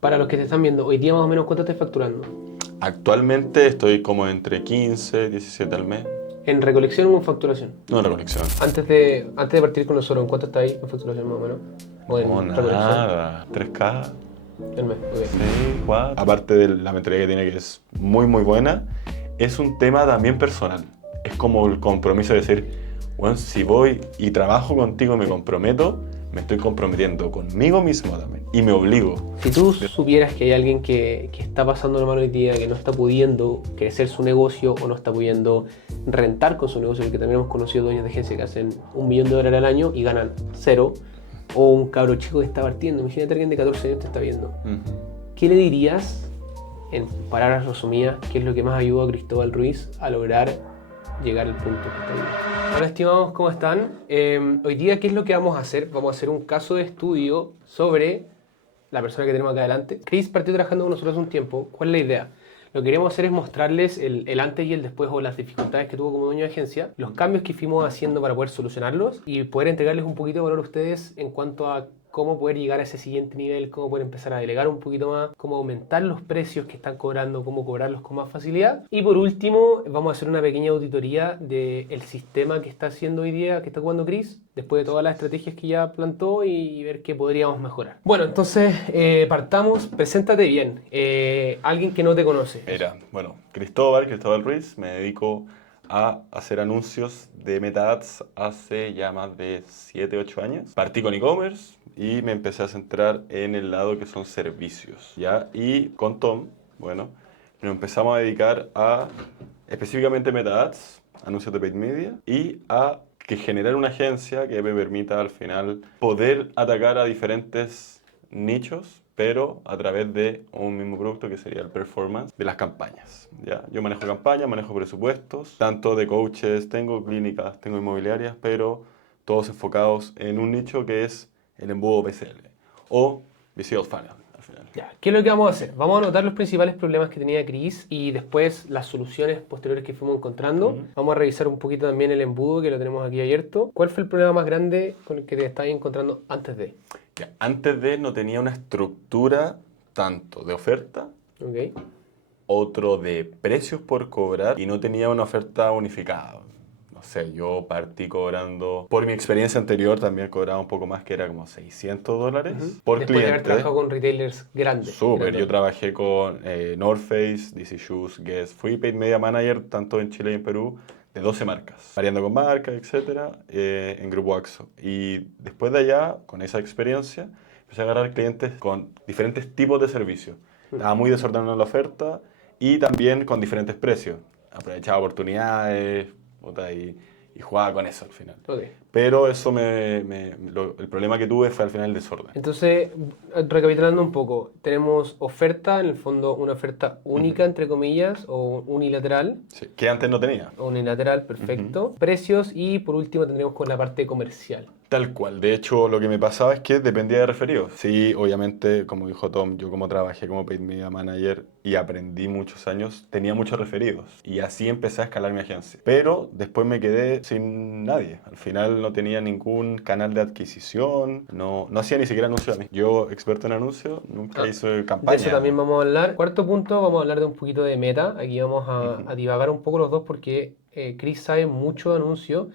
Para los que te están viendo, hoy día más o menos ¿cuánto estás facturando? Actualmente estoy como entre 15, 17 al mes. ¿En recolección o en facturación? No en recolección. Antes de partir con nosotros, ¿en cuánto está ahí en facturación más o menos? ¿O No, en recolección? nada. 3K, El mes, ok. 6, 4. Aparte de la mentalidad que tiene, que es muy, muy buena, es un tema también personal. Es como el compromiso de decir, bueno, si voy y trabajo contigo y me comprometo, me estoy comprometiendo conmigo mismo también. Y me obligo. Si tú supieras que hay alguien que está pasando una mala hoy día, que no está pudiendo crecer su negocio o no está pudiendo rentar con su negocio, porque también hemos conocido dueños de agencia que hacen $1.000.000 al año y ganan cero, o un cabro chico que está partiendo, imagínate alguien de 14 años te está viendo. ¿Qué le dirías, en palabras resumidas, qué es lo que más ayudó a Cristóbal Ruiz a lograr llegar al punto que está ahí? Hola estimados, ¿cómo están? Hoy día, ¿qué es lo que vamos a hacer? Vamos a hacer un caso de estudio sobre la persona que tenemos acá adelante. Chris partió trabajando con nosotros hace un tiempo. ¿Cuál es la idea? Lo que queremos hacer es mostrarles el antes y el después o las dificultades que tuvo como dueño de agencia, los cambios que fuimos haciendo para poder solucionarlos y poder entregarles un poquito de valor a ustedes en cuanto a cómo poder llegar a ese siguiente nivel, cómo poder empezar a delegar un poquito más, cómo aumentar los precios que están cobrando, cómo cobrarlos con más facilidad. Y por último, vamos a hacer una pequeña auditoría del sistema que está haciendo hoy día, que está jugando Chris, después de todas las estrategias que ya plantó y ver qué podríamos mejorar. Bueno, entonces partamos. Preséntate bien. Alguien que no te conoce. Mira, bueno, Cristóbal Ruiz, me dedico a hacer anuncios de Meta Ads hace ya más de 7, 8 años. Partí con e-commerce y me empecé a centrar en el lado que son servicios, ¿ya? Y con Tom, bueno, nos empezamos a dedicar a específicamente Meta Ads, anuncios de paid media, y a que generar una agencia que me permita al final poder atacar a diferentes nichos, pero a través de un mismo producto que sería el performance de las campañas. ¿Ya? Yo manejo campañas, manejo presupuestos, tanto de coaches, tengo clínicas, tengo inmobiliarias, pero todos enfocados en un nicho que es el embudo PCL o Visual Funnel al final. Ya, ¿qué es lo que vamos a hacer? Vamos a anotar los principales problemas que tenía Chris y después las soluciones posteriores que fuimos encontrando. Vamos a revisar un poquito también el embudo que lo tenemos aquí abierto. ¿Cuál fue el problema más grande con el que te estabas encontrando antes de? Ya, antes de no tenía una estructura tanto de oferta, Ok. otro de precios por cobrar y no tenía una oferta unificada. No sé, yo partí cobrando, por mi experiencia anterior también cobraba un poco más, que era como $600 por Después de haber cliente. trabajado con retailers grandes. Súper, yo grandes. trabajé con North Face, DC Shoes, Guess. Fui Paid Media Manager tanto en Chile y en Perú de 12 marcas, variando con marcas, etcétera, en Grupo Axo. Y después de allá, con esa experiencia, empecé a agarrar clientes con diferentes tipos de servicios. Estaba muy desordenada la oferta y también con diferentes precios. Aprovechaba oportunidades puta, y jugaba con eso al final. Ok. Pero eso el problema que tuve fue al final el desorden. Entonces, recapitulando un poco, tenemos oferta, en el fondo una oferta única, entre comillas, o unilateral. Sí, que antes no tenía. Unilateral, perfecto. Precios y por último tendremos con la parte comercial. Tal cual. De hecho, lo que me pasaba es que dependía de referidos. Sí, obviamente, como dijo Tom, yo como trabajé como Paid Media Manager y aprendí muchos años, tenía muchos referidos. Y así empecé a escalar mi agencia. Pero después me quedé sin nadie. Al final no tenía ningún canal de adquisición, no hacía ni siquiera anuncios a mí. Yo, experto en anuncios, nunca hice campaña. De eso también vamos a hablar. Cuarto punto, vamos a hablar de un poquito de meta. Aquí vamos a divagar un poco los dos porque Chris sabe mucho de anuncios.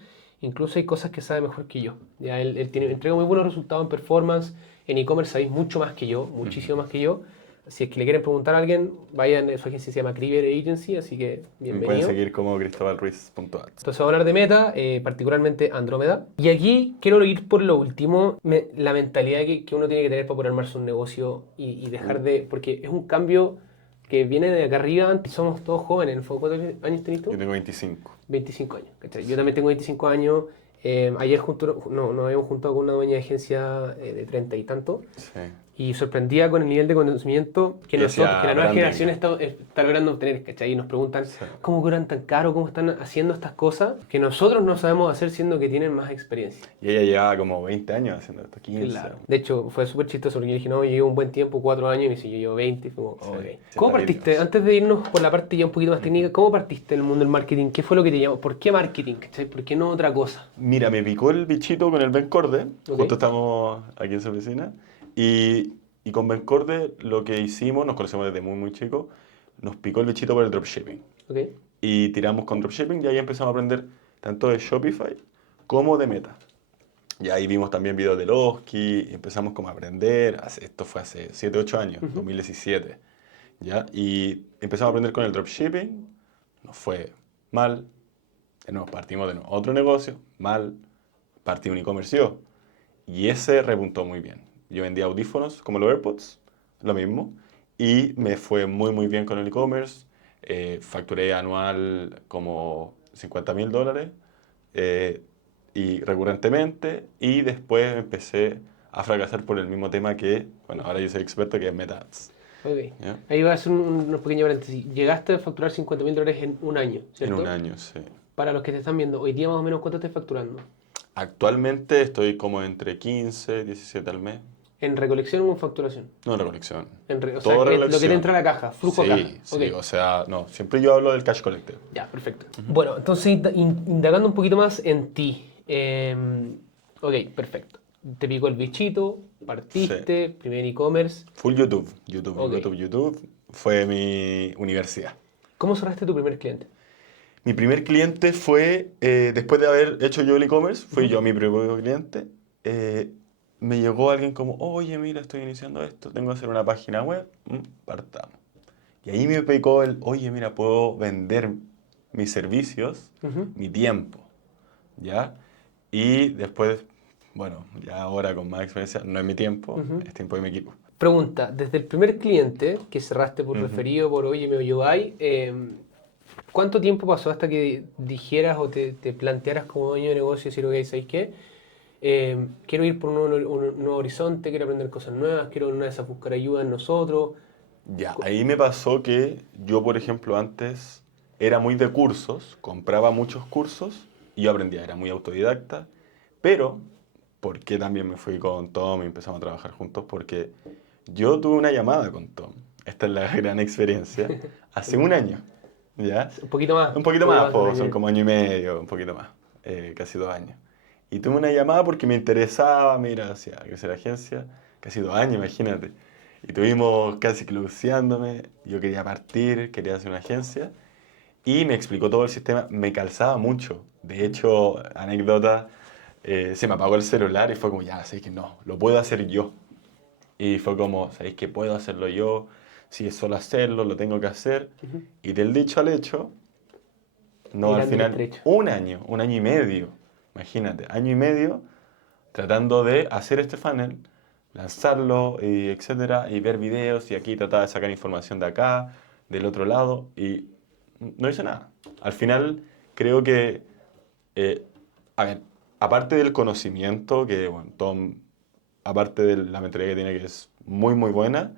Incluso hay cosas que sabe mejor que yo. Ya, él entrega muy buenos resultados en performance. En e-commerce sabéis mucho más que yo, muchísimo más que yo. Si es que le quieren preguntar a alguien, vayan, su agencia se llama Criver Agency, así que Me bienvenido. pueden seguir como cristobalruiz.ads. Entonces vamos a hablar de meta, particularmente Andrómeda. Y aquí quiero ir por lo último, la mentalidad que uno tiene que tener para poder armarse un negocio y dejar de... Porque es un cambio que viene de acá arriba. Antes somos todos jóvenes. ¿Cuántos años tenés tú? Yo tengo 25. 25 años. ¿Cachai? Yo también tengo 25 años. Ayer nos habíamos juntado con una dueña de agencia de 30 y tanto. Sí. Y sorprendía con el nivel de conocimiento que, nosotros, que la nueva branding. generación está logrando obtener, ¿cachai? Y nos preguntan, ¿cómo cobran tan caro? ¿Cómo están haciendo estas cosas? Que nosotros no sabemos hacer siendo que tienen más experiencia. Y ella llevaba como 20 años haciendo esto, 15. Claro. De hecho, fue súper chistoso porque yo dije, no, yo llevo un buen tiempo, 4 años, y me dice, yo llevo 20. Y fue como, ok. ¿Cómo partiste? Antes de irnos por la parte ya un poquito más técnica, ¿cómo partiste en el mundo del marketing? ¿Qué fue lo que te llamó? ¿Por qué marketing? ¿Cachai? ¿Por qué no otra cosa? Mira, me picó el bichito con el Ben Corde. Ok. Justo estamos aquí en su oficina. Y Y con Bencorde lo que hicimos, nos conocemos desde muy, muy chicos, nos picó el bichito por el dropshipping. Ok. Y tiramos con dropshipping y ahí empezamos a aprender tanto de Shopify como de Meta. Y ahí vimos también videos de Loski, y empezamos como a aprender, esto fue hace 7, 8 años, 2017, ¿ya? Y empezamos a aprender con el dropshipping, nos fue mal, de nuevo partimos de nuevo otro negocio, mal, partí un e-commerce yo, y ese repuntó muy bien. Yo vendía audífonos como los AirPods, lo mismo, y me fue muy muy bien con el e-commerce, facturé anual como $50.000, eh, y recurrentemente, y después empecé a fracasar por el mismo tema que, bueno, ahora yo soy experto, que es Meta Ads. Ok. ¿Ya? Ahí va a hacer unos pequeños paréntesis. Llegaste a facturar $50.000 en un año, En un ¿cierto? año, sí. Para los que te están viendo, hoy día más o menos ¿cuánto estás facturando? Actualmente estoy como entre 15, 17 al mes. ¿En recolección o en facturación? No, recolección. O sea, Todo lo que te entra recolección. a la caja, flujo a caja. Sí, Ok. sí, o sea, no, siempre yo hablo del cash collected. Ya, perfecto. Bueno, entonces indagando un poquito más en ti. Ok, perfecto. Te picó el bichito, Sí. partiste, primer e-commerce. Full YouTube, YouTube, Ok. YouTube, YouTube. Fue mi universidad. ¿Cómo cerraste tu primer cliente? Mi primer cliente fue, después de haber hecho yo el e-commerce, fui yo mi propio cliente. eh, Me llegó alguien como, oye, mira, estoy iniciando esto, tengo que hacer una página web, partamos. Y ahí me picó el, oye, mira, puedo vender mis servicios, Ujú. mi tiempo, ¿ya? Y después, bueno, ya ahora con más experiencia, no es mi tiempo, Ujú. es tiempo de mi equipo. Pregunta, desde el primer cliente que cerraste por Ujú. referido, por Oye Me Ayudáis, ¿cuánto tiempo pasó hasta que dijeras o te plantearas como dueño de negocio y decir, ok, ¿sabéis qué? Quiero ir por un nuevo horizonte, quiero aprender cosas nuevas, quiero en una de esas buscar ayuda en nosotros. Ya, ahí me pasó que yo, por ejemplo, antes era muy de cursos, compraba muchos cursos y yo aprendía, era muy autodidacta, pero, ¿por qué también me fui con Tom y empezamos a trabajar juntos? Porque yo tuve una llamada con Tom, esta es la gran experiencia, hace un año, ¿ya? Un poquito más, Un poquito más, de un po, son año. como año y medio, un poquito más, casi 2 años. Y tuve una llamada porque me interesaba, mira, hacia crecer la agencia, casi 2 años, imagínate. Y tuvimos casi closeándome, yo quería partir, quería hacer una agencia, y me explicó todo el sistema, me calzaba mucho. De hecho, anécdota, se me apagó el celular y fue como, ya, sé que no, lo puedo hacer yo. Y fue como, ¿sabéis que puedo hacerlo yo? Si es solo hacerlo, lo tengo que hacer. Ujú. Y del dicho al hecho, no, Ir al dándole final, estrecho. un año y medio, imagínate, año y medio tratando de hacer este funnel, lanzarlo, y etcétera, y ver videos, y aquí trataba de sacar información de acá, del otro lado, y no hice nada. Al final, creo que, eh, a ver, aparte del conocimiento, que bueno, Tom, aparte de la mentalidad que tiene, que es muy, muy buena,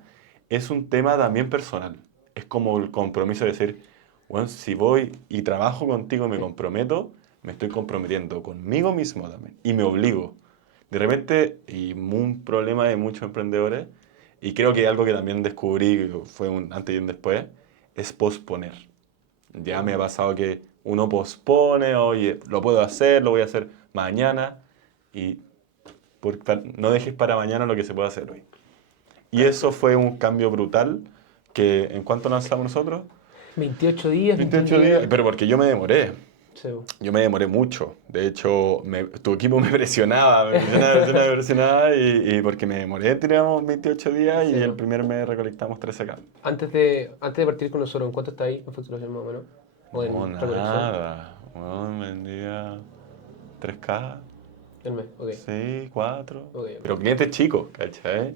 es un tema también personal. Es como el compromiso de decir, bueno, si voy y trabajo contigo, me comprometo, me estoy comprometiendo conmigo mismo también, y me obligo. De repente, y un problema de muchos emprendedores, y creo que algo que también descubrí, que fue un antes y un después, es posponer. Ya me ha pasado que uno pospone, oye, lo puedo hacer, lo voy a hacer mañana, y no dejes para mañana lo que se puede hacer hoy. Y eso fue un cambio brutal, que ¿en cuánto lanzamos nosotros? 28 días, 21 28 días, días. pero porque yo me demoré. Sí. Yo me demoré mucho. De hecho, tu equipo me presionaba, me presionaba y porque me demoré, teníamos 28 días y Sí. el primer mes recolectamos 13K. Antes de partir con nosotros, ¿en cuánto está ahí en facturación más o menos? ¿O No, en recolección? nada. Bueno, vendía 3K, El mes, ok. sí, 4. Ok, Pero ok. clientes chicos, ¿cachai?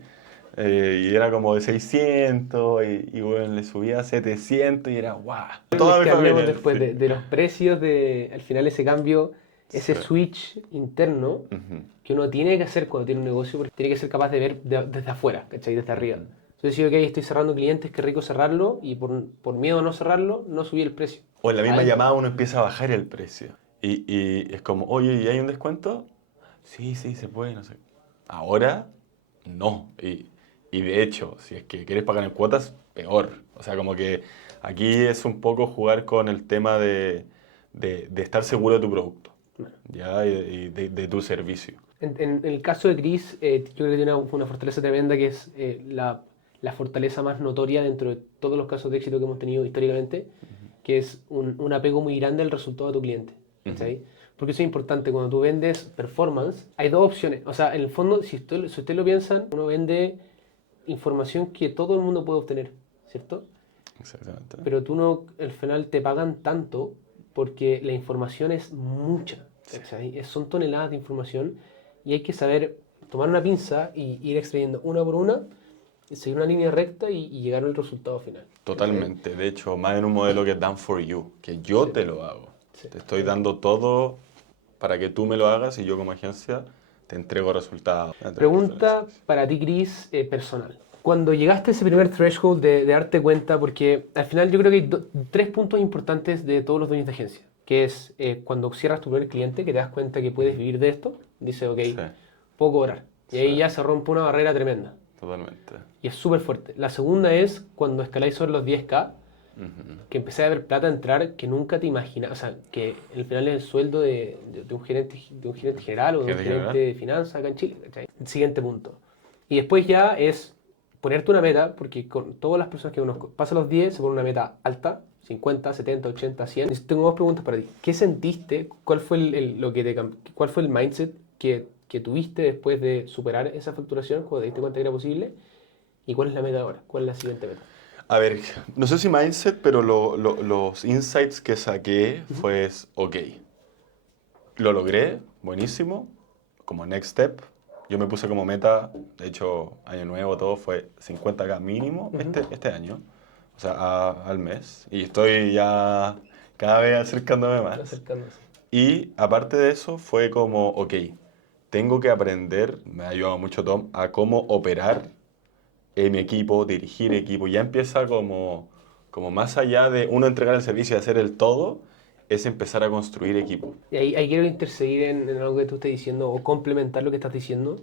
Y era como de 600 y bueno, le subía a 700 y era guau. Es Toda mi que hablemos familia, después sí. de los precios, al final ese cambio, ese Sí. switch interno Ujú, que uno tiene que hacer cuando tiene un negocio, porque tiene que ser capaz de ver desde afuera, ¿cachai? Desde arriba. ujú. Entonces, si ok, estoy cerrando clientes, qué rico cerrarlo, y por miedo a no cerrarlo, no subí el precio. O en la misma Ahí, llamada uno empieza a bajar el precio. Y es como, oye, ¿y hay un descuento? Sí, sí, se puede, no sé. Ahora, no. Y de hecho, si es que quieres pagar en cuotas, peor. O sea, como que aquí es un poco jugar con el tema de estar seguro de tu producto, ¿ya? Y de tu servicio. En el caso de Chris, yo creo que tiene una fortaleza tremenda que es la fortaleza más notoria dentro de todos los casos de éxito que hemos tenido históricamente, que es un apego muy grande al resultado de tu cliente. ¿Cachai? Porque eso es importante. Cuando tú vendes performance, hay dos opciones. O sea, en el fondo, si ustedes lo piensan, uno vende información que todo el mundo puede obtener, ¿cierto? Exactamente. Pero tú no, al final te pagan tanto porque la información es mucha. ¿Cachai? Son toneladas de información y hay que saber tomar una pinza y ir extrayendo una por una, seguir una línea recta y llegar al resultado final. Totalmente. De hecho, más en un modelo que es done for you, que yo Sí. te lo hago. Sí. Te estoy dando todo para que tú me lo hagas y yo como agencia te entrego resultados. Pregunta para ti, Chris, personal. Cuando llegaste a ese primer threshold de darte cuenta, porque al final yo creo que hay tres puntos importantes de todos los dueños de agencia, que es cuando cierras tu primer cliente, que te das cuenta que puedes vivir de esto, dices, ok, Sí, puedo cobrar. Y ahí Sí. ya se rompe una barrera tremenda. totalmente. Y es súper fuerte. La segunda es cuando escaláis sobre los 10K, Ujú. que empecé a ver plata entrar que nunca te imaginas. O sea, que al final es el sueldo de un gerente general o de un ¿Gerente gerente general? de finanzas acá en Chile. ¿Cachai? Siguiente punto. Y después ya es ponerte una meta, porque con todas las personas que conozco, pasa los 10, se pone una meta alta, 50, 70, 80, 100. Tengo dos preguntas para ti. ¿Qué sentiste? ¿Cuál fue cuál fue el mindset que tuviste después de superar esa facturación cuando te diste cuenta que era posible? ¿Y cuál es la meta ahora? ¿Cuál es la siguiente meta? A ver, no sé si mindset, pero los insights que saqué fue, ok, lo logré, buenísimo, como next step. Yo me puse como meta, de hecho, año nuevo, todo fue 50K mínimo este año, o sea, al mes. Y estoy ya cada vez acercándome más. Acercándose. Y aparte de eso, fue como, ok, tengo que aprender, me ha ayudado mucho Tom, a cómo operar mi equipo, dirigir equipo. Ya empieza como más allá de uno entregar el servicio y hacer el todo, es empezar a construir equipo. Y ahí quiero interceder en algo que tú estás diciendo o complementar lo que estás diciendo.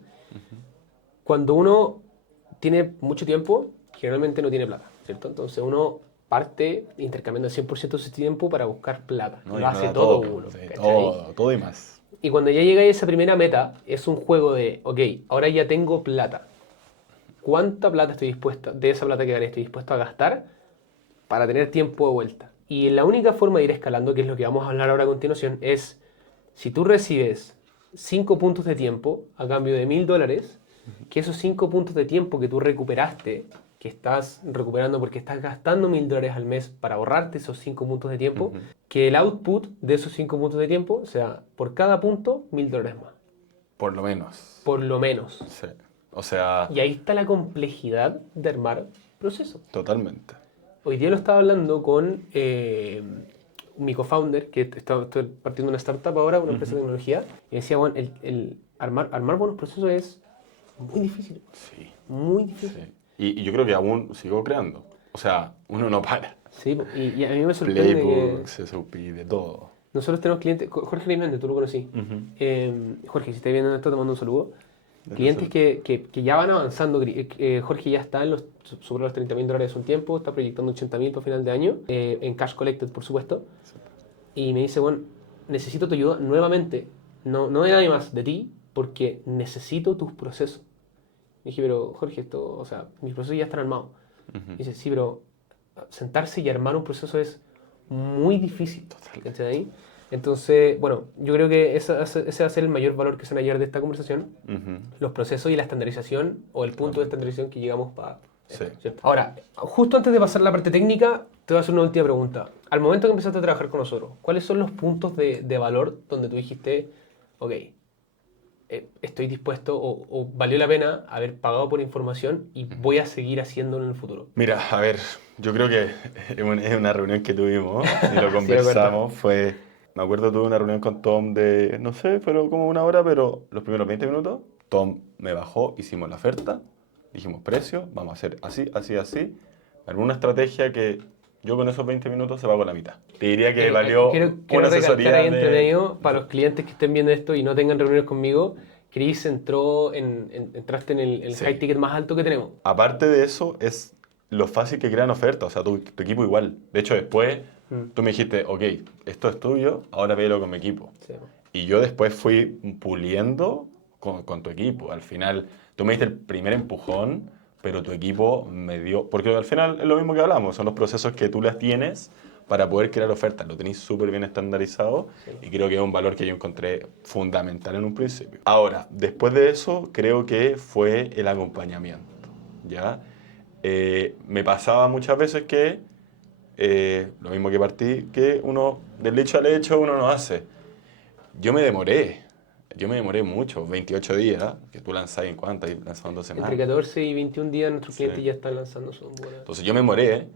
Cuando uno tiene mucho tiempo, generalmente no tiene plata, ¿cierto? Entonces uno parte intercambiando el 100% de su tiempo para buscar plata. ¿No? Y Lo uno hace da todo todo, uno, sí, ¿cachai? todo y más. Y cuando ya llega a esa primera meta, es un juego de, ok, ahora ya tengo plata. ¿Cuánta plata estoy dispuesta, de esa plata que gané, estoy dispuesto a gastar para tener tiempo de vuelta? Y la única forma de ir escalando, que es lo que vamos a hablar ahora a continuación, es si tú recibes 5 puntos de tiempo a cambio de $1000, que esos 5 puntos de tiempo que tú recuperaste, que estás recuperando porque estás gastando $1000 al mes para ahorrarte esos 5 puntos de tiempo, que el output de esos 5 puntos de tiempo sea por cada punto $1000 más. Por lo menos. Por lo menos. Sí. O sea, Y ahí está la complejidad de armar procesos. totalmente. Hoy día lo estaba hablando con mi co-founder, que estoy partiendo una startup ahora, una empresa de tecnología, y decía, bueno, el armar buenos procesos es muy difícil, Sí, muy difícil. sí. Y yo creo que aún sigo creando. O sea, uno no para. Sí, y a mí me sorprende que Playbooks, SOP, de todo. nosotros tenemos clientes, Jorge Arismendi, tú lo conocí. Jorge, si estás viendo esto, te mando un saludo. Clientes que ya van avanzando. Jorge ya está sobre los $30.000 hace un tiempo, está proyectando 80.000 para final de año, en cash collected, por supuesto. Y me dice, bueno, necesito tu ayuda nuevamente, no de nadie más, de ti, porque necesito tus procesos. Y dije, pero Jorge, o sea, mis procesos ya están armados. Y dice, sí, pero sentarse y armar un proceso es muy difícil. ¿Cachai? Entonces, bueno, yo creo que ese va a ser el mayor valor que se van a llevar de esta conversación, los procesos y la estandarización, o el punto de estandarización que llegamos para... Sí. ¿cierto? Ahora, justo antes de pasar a la parte técnica, te voy a hacer una última pregunta. Al momento que empezaste a trabajar con nosotros, ¿cuáles son los puntos de valor donde tú dijiste, ok, estoy dispuesto o valió la pena haber pagado por información y voy a seguir haciéndolo en el futuro? Mira, a ver, yo creo que es una reunión que tuvimos y lo Sí, conversamos. Me acuerdo, tuve una reunión con Tom de, no sé, fueron como una hora, pero los primeros 20 minutos, Tom me bajó, hicimos la oferta, dijimos precio, vamos a hacer así, así, así. Alguna estrategia que yo con esos 20 minutos se pago la mitad. Te diría que valió Quiero una recalcar asesoría ahí entre de... medio, para los clientes que estén viendo esto y no tengan reuniones conmigo, Chris entraste en el Sí. high ticket más alto que tenemos. Aparte de eso, es lo fácil que crean ofertas, o sea, tu equipo igual. De hecho, después tú me dijiste, ok, esto es tuyo, ahora véelo con mi equipo. Sí. Y yo después fui puliendo con tu equipo. Al final, tú me diste el primer empujón, pero tu equipo me dio... Porque al final es lo mismo que hablamos, son los procesos que tú las tienes para poder crear ofertas. Lo tenéis súper bien estandarizado y creo que es un valor que yo encontré fundamental en un principio. Ahora, después de eso, creo que fue el acompañamiento, ¿ya? Me pasaba muchas veces que, lo mismo que partí, que uno, del hecho al hecho, uno no hace. Yo me demoré. Yo me demoré mucho, 28 días, que tú lanzás en cuánto, y lanzando en 2 Entre semanas. 14 y 21 días nuestros Sí. clientes ya están lanzando su bola. Entonces yo me demoré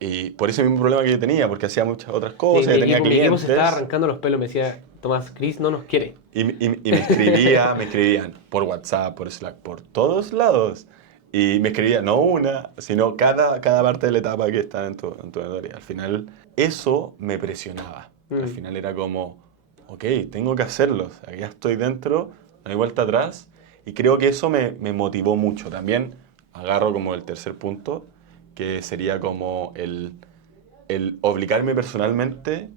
y por ese mismo problema que yo tenía, porque hacía muchas otras Mi, cosas, mi ya tenía equipo, mi equipo se estaba clientes. arrancando los pelos, me decía, Tomás, Chris no nos quiere. Y me escribían por WhatsApp, por Slack, por todos lados. Y me escribían no una, sino cada parte de la etapa que está en tu mentoría. Al final, eso me presionaba. Al final era como, ok, tengo que hacerlo. O sea, ya estoy dentro, no hay vuelta atrás. Y creo que eso me motivó mucho. También agarro como el tercer punto, que sería como el obligarme personalmente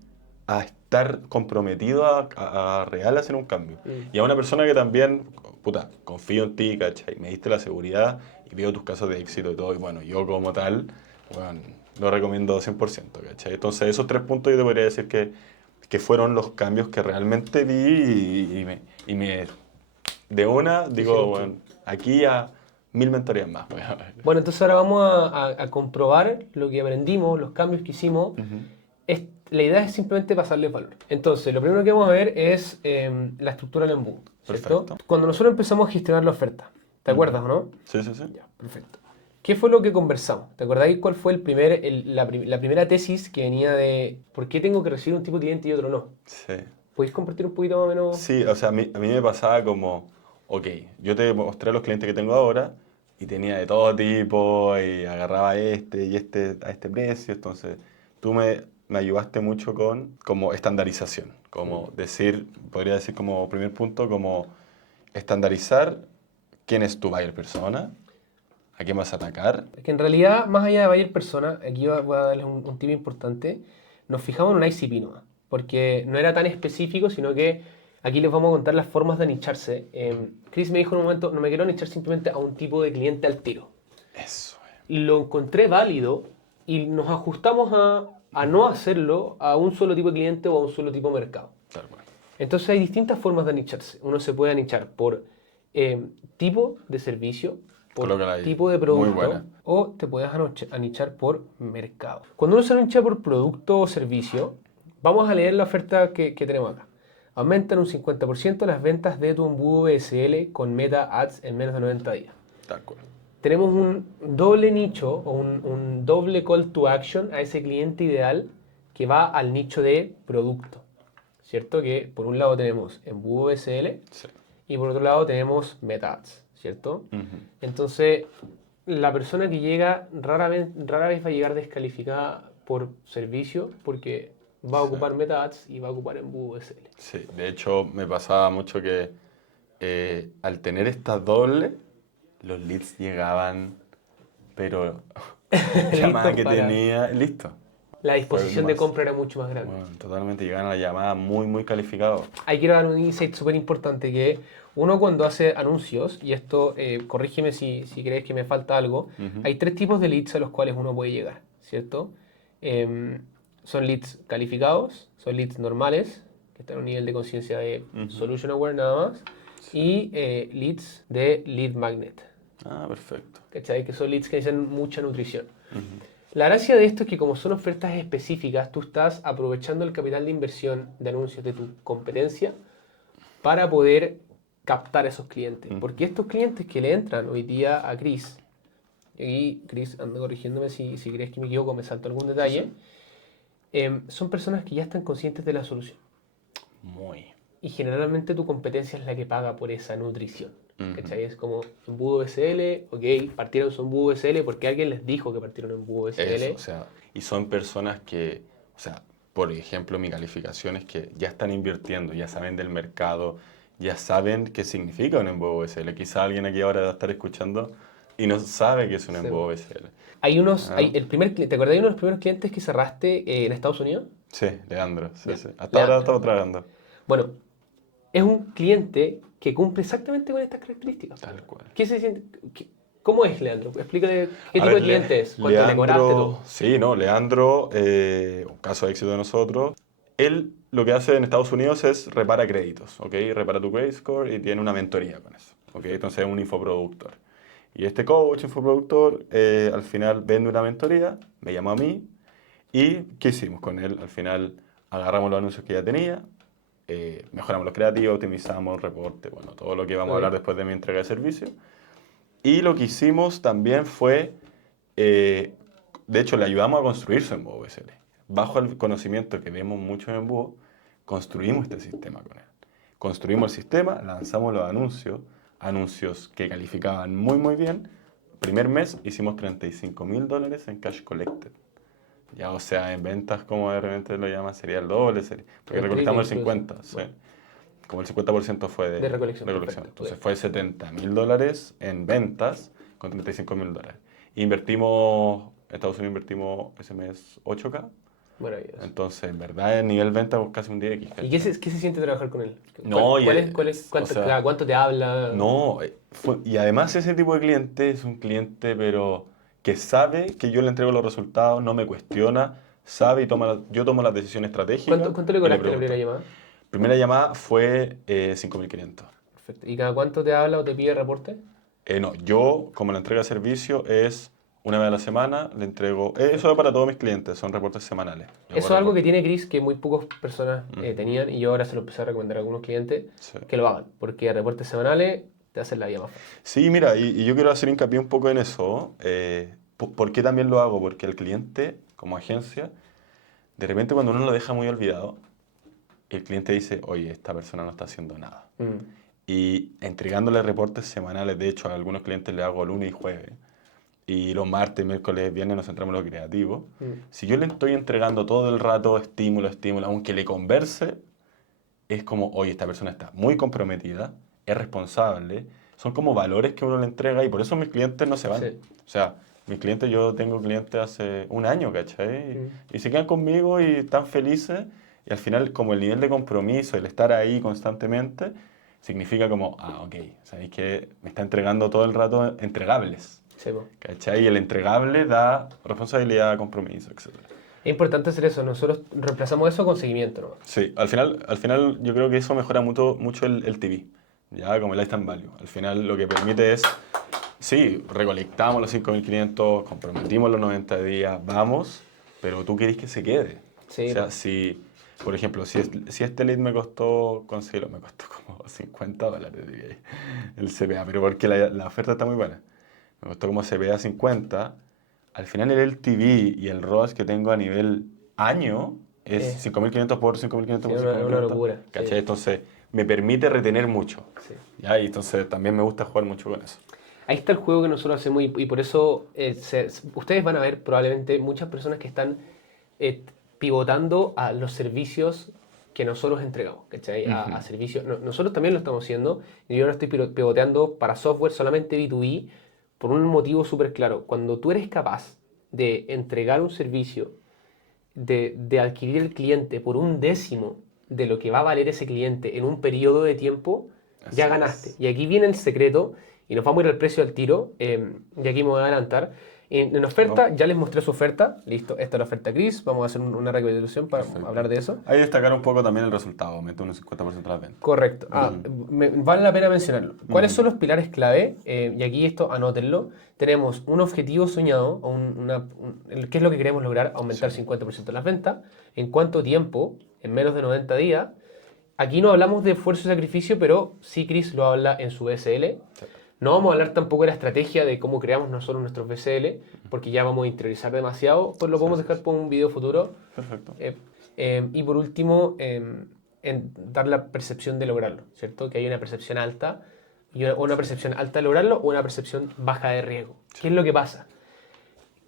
a estar comprometido a real hacer un cambio. Y a una persona que también, puta, confío en ti, ¿cachai? Me diste la seguridad y veo tus casos de éxito y todo. Y bueno, yo como tal, bueno, lo recomiendo 100%, ¿cachai? Entonces esos 3 puntos yo te podría decir que fueron los cambios que realmente vi y me de una, digo, bueno, aquí a 1000 mentorías más. Voy a ver. Bueno, entonces ahora vamos a comprobar lo que aprendimos, los cambios que hicimos. La idea es simplemente pasarles valor. Entonces, lo primero que vamos a ver es la estructura del embudo, ¿cierto? Perfecto. Cuando nosotros empezamos a gestionar la oferta, ¿te acuerdas o no? Sí, sí, sí. Ya, perfecto. ¿Qué fue lo que conversamos? ¿Te acordáis cuál fue la primera tesis que venía de por qué tengo que recibir un tipo de cliente y otro no? Sí. ¿Podéis compartir un poquito más o menos? Sí, o sea, a mí me pasaba como, ok, yo te mostré los clientes que tengo ahora y tenía de todo tipo y agarraba este y este a este precio, entonces tú me ayudaste mucho con como estandarización, como decir, podría decir como primer punto, como estandarizar quién es tu buyer persona, a quién vas a atacar. Es que en realidad, más allá de buyer persona, aquí voy a darles un tip importante, nos fijamos en un ICP nomás, porque no era tan específico, sino que aquí les vamos a contar las formas de nicharse. Chris me dijo en un momento, no me quiero nichar simplemente a un tipo de cliente al tiro. Eso, Lo encontré válido y nos ajustamos a no hacerlo a un solo tipo de cliente o a un solo tipo de mercado. tal cual. Entonces hay distintas formas de nicharse. Uno se puede nichar por tipo de servicio, por Colócala ahí. tipo de Muy producto, buena. o te puedes anichar por mercado. Cuando uno se nicha por producto o servicio, vamos a leer la oferta que tenemos acá. Aumentan un 50% las ventas de tu embudo BSL con Meta Ads en menos de 90 días. Tal cual. Tenemos un doble nicho o un doble call to action a ese cliente ideal que va al nicho de producto. ¿Cierto? Que por un lado tenemos embudo BSL Sí. y por otro lado tenemos Meta Ads, ¿cierto? Ujú. Entonces, la persona que llega rara vez va a llegar descalificada por servicio porque va a Sí. ocupar Meta Ads y va a ocupar embudo BSL. Sí, de hecho me pasaba mucho que al tener estas dobles, los leads llegaban, pero la llamada Listo que para- tenía, listo. La disposición de más. compra era mucho más grande. Bueno, totalmente, llegaban a la llamada muy, muy calificados. Ahí quiero dar un insight súper importante que uno cuando hace anuncios, y esto corrígeme si crees que me falta algo, hay 3 tipos de leads a los cuales uno puede llegar, ¿cierto? Son leads calificados, son leads normales, que están a un nivel de conciencia de solution aware nada más, y leads de lead magnet, Ah, perfecto. ¿cachai? Que son leads que necesitan mucha nutrición. La gracia de esto es que como son ofertas específicas, tú estás aprovechando el capital de inversión de anuncios de tu competencia para poder captar a esos clientes. Porque estos clientes que le entran hoy día a Chris, y Chris, anda corrigiéndome si crees que me equivoco, me salto algún detalle, son personas que ya están conscientes de la solución. Muy. Y generalmente tu competencia es la que paga por esa nutrición. Ujú. ¿Cachai? Es como embudo BSL, ok, partieron su embudo BSL porque alguien les dijo que partieron embudo BSL. Eso, o sea, y son personas que, o sea, por ejemplo, mi calificación es que ya están invirtiendo, ya saben del mercado, ya saben qué significa un embudo VSL. Quizá alguien aquí ahora va a estar escuchando y no sabe qué es un Sí. embudo VSL. Hay unos, Ah. ¿te acuerdas de uno de los primeros clientes que cerraste en Estados Unidos? Sí, Leandro, sí, Ya, sí. Hasta ahora Leandro. estamos trabajando. Bueno, es un cliente que cumple exactamente con estas características. Tal cual. ¿Qué se siente? ¿Cómo es Leandro? Explícale qué A tipo ver, de cliente es, cuánto le cobraste, todo. Sí, no, Leandro, un caso de éxito de nosotros. Él lo que hace en Estados Unidos es repara créditos, ¿ok? Repara tu credit score y tiene una mentoría con eso, ¿ok? Entonces es un infoproductor. Y este coach, infoproductor, al final vende una mentoría, me llamó a mí y ¿qué hicimos con él? Al final agarramos los anuncios que ya tenía, mejoramos los creativos, optimizamos el reporte, bueno, todo lo que vamos a hablar Ok. después de mi entrega de servicio. Y lo que hicimos también fue, de hecho, le ayudamos a construir su embudo VSL. Bajo el conocimiento que vemos mucho en embudo, construimos este sistema con él. Construimos el sistema, lanzamos los anuncios, anuncios que calificaban muy, muy bien. Primer mes hicimos $35,000 en cash collected. Ya, o sea, en ventas, como de repente lo llaman, sería el doble, porque El recolectamos el triple 50, incluso. sí. Bueno, Como el 50% fue de de recolección, recolección. perfecto. Entonces fue $70,000 en ventas con $35,000. Invertimos, en Estados Unidos invertimos ese mes 8K. Maravilloso. Entonces, en verdad, el nivel venta es casi un 10X. ¿Y qué se siente trabajar con él? No, o Cuánto, sea, cuánto te habla? no, y además ese tipo de cliente es un cliente, pero que sabe que yo le entrego los resultados, no me cuestiona, sabe y yo tomo las decisiones estratégicas ¿Cuánto le y le cobraste la primera pregunto. llamada? Primera llamada fue 5.500. Perfecto. ¿Y cada cuánto te habla o te pide reporte? No, yo como la entrega de servicio es una vez a la semana, le entrego, eso es Perfecto. para todos mis clientes, son reportes semanales. Yo hago Eso es algo que reportes. tiene Chris que muy pocas personas Ujú, tenían y yo ahora se lo empecé a recomendar a algunos clientes sí. que lo hagan, porque reportes semanales te hacen la vida más fácil. Sí, mira, y yo quiero hacer hincapié un poco en eso. ¿Por qué también lo hago? Porque el cliente, como agencia, de repente cuando uno lo deja muy olvidado, el cliente dice, oye, esta persona no está haciendo nada. Mm. Y entregándole reportes semanales, de hecho a algunos clientes le hago lunes y jueves, y los martes, miércoles, viernes nos centramos en lo creativo. Mm. Si yo le estoy entregando todo el rato estímulo, estímulo, aunque le converse, es como, oye, esta persona está muy comprometida, es responsable, son como valores que uno le entrega y por eso mis clientes no se van. Sí. O sea, mis clientes, yo tengo clientes hace un año, ¿cachai? Mm. Y se quedan conmigo y están felices y al final como el nivel de compromiso, el estar ahí constantemente, significa como, ok, sabéis que me está entregando todo el rato entregables, Sí, po. ¿cachai? Y el entregable da responsabilidad, compromiso, etc. Es importante hacer eso. Nosotros reemplazamos eso con seguimiento, ¿no? Sí, al final yo creo que eso mejora mucho, mucho el TV, ya como el lifetime value. Al final lo que permite es, sí, recolectamos los 5.500, comprometimos los 90 días, vamos, pero tú querés que se quede. O Sí, sea, po. si, por ejemplo, si este lead me costó conseguirlo, me costó como $50, diría yo, el CPA, pero porque la oferta está muy buena. Me costó como CPA 50. Al final el LTV y el ROAS que tengo a nivel año es Eh, 5.500 por 5.500 sí, por es una 5.500. locura. Sí, ¿Cachai? Entonces me permite retener mucho. sí. ¿Ya? Y entonces también me gusta jugar mucho con eso. Ahí está el juego que nosotros hacemos y por eso ustedes van a ver probablemente muchas personas que están pivotando a los servicios que nosotros entregamos, ¿cachai? A Ujú. servicios. Nosotros también lo estamos haciendo. Y yo ahora estoy pivoteando para software solamente B2B por un motivo súper claro. Cuando tú eres capaz de entregar un servicio, de adquirir el cliente por un décimo de lo que va a valer ese cliente en un periodo de tiempo, ya Así ganaste. es. Y aquí viene el secreto, y nos vamos a ir al precio al tiro, y aquí me voy a adelantar. En Vamos. oferta, ya les mostré su oferta, listo, esta es la oferta Chris, vamos a hacer una recapitulación para hablar Perfecto. de eso. Ahí destacar un poco también el resultado, aumentó un 50% las ventas. Correcto. Ujú. Vale la pena mencionarlo. ¿Cuáles son Ujú. los pilares clave? Y aquí esto anótenlo. Tenemos un objetivo soñado, ¿qué es lo que queremos lograr? Aumentar Sí. 50% las ventas. ¿En cuánto tiempo? En menos de 90 días. Aquí no hablamos de esfuerzo y sacrificio, pero sí Chris lo habla en su BSL. Sí. No vamos a hablar tampoco de la estrategia de cómo creamos nosotros nuestros BSL, porque ya vamos a interiorizar demasiado, pues lo Sí, podemos sí, dejar sí. por un video futuro. Perfecto. Y por último, en dar la percepción de lograrlo, ¿cierto? Que hay una percepción alta, y una percepción alta de lograrlo o una percepción baja de riesgo. ¿Qué es lo que pasa?